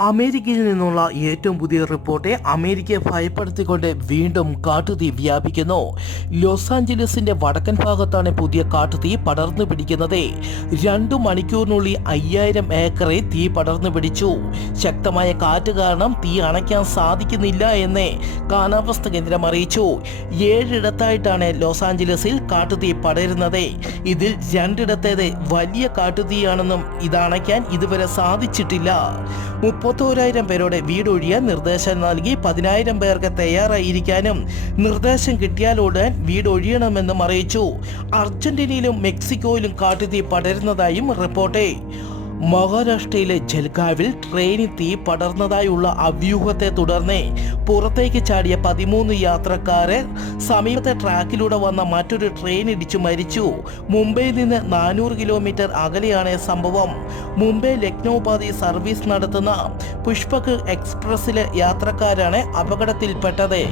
അമേരിക്കയിൽ നിന്നുള്ള ഏറ്റവും പുതിയ റിപ്പോർട്ട് അമേരിക്കയെ ഭയപ്പെടുത്തിക്കൊണ്ട് വീണ്ടും കാട്ടുതീ വ്യാപിക്കുന്നു. ലോസ് ആഞ്ചലസിന്റെ വടക്കൻ ഭാഗത്താണ് പുതിയ കാട്ടുതീ പടർന്നു പിടിക്കുന്നത്. രണ്ടു മണിക്കൂറിനുള്ളിൽ അയ്യായിരം ഏക്കറെ തീ പടർന്നു പിടിച്ചു. ശക്തമായ കാറ്റ് കാരണം തീ അണയ്ക്കാൻ സാധിക്കുന്നില്ല എന്ന് കാലാവസ്ഥ കേന്ദ്രം അറിയിച്ചു. ഏഴിടത്തായിട്ടാണ് ലോസ് ആഞ്ചലസിൽ കാട്ടുതീ പടരുന്നത്. ഇതിൽ രണ്ടിടത്തേത് വലിയ കാട്ടുതീയാണെന്നും ഇത് അണയ്ക്കാൻ ഇതുവരെ സാധിച്ചിട്ടില്ല. മുപ്പത്തോരായിരം പേരോടെ വീടൊഴിയാൻ നിർദ്ദേശം നൽകി പതിനായിരം പേർക്ക് തയ്യാറായിരിക്കാനും നിർദ്ദേശം കിട്ടിയാലുടൻ വീടൊഴിയണമെന്നും അറിയിച്ചു. അർജന്റീനയിലും മെക്സിക്കോയിലും കാട്ടുതീ പടരുന്നതായും റിപ്പോർട്ട്. മഹാരാഷ്ട്രയിലെ ജൽഗാവിൽ ട്രെയിനിൽ തീ പടർന്നതായുള്ള അവ്യൂഹത്തെ തുടർന്ന് പുറത്തേക്ക് ചാടിയ പതിമൂന്ന് യാത്രക്കാരെ സമീപത്തെ ട്രാക്കിലൂടെ വന്ന മറ്റൊരു ട്രെയിൻ ഇടിച്ചു മരിച്ചു. മുംബൈയിൽ നിന്ന് നാനൂറ് കിലോമീറ്റർ അകലെയാണ് സംഭവം. മുംബൈ ലക്നൗ പാതി സർവീസ് നടത്തുന്ന പുഷ്പക് എക്സ്പ്രസ്സിലെ യാത്രക്കാരാണ് അപകടത്തിൽപ്പെട്ടത്.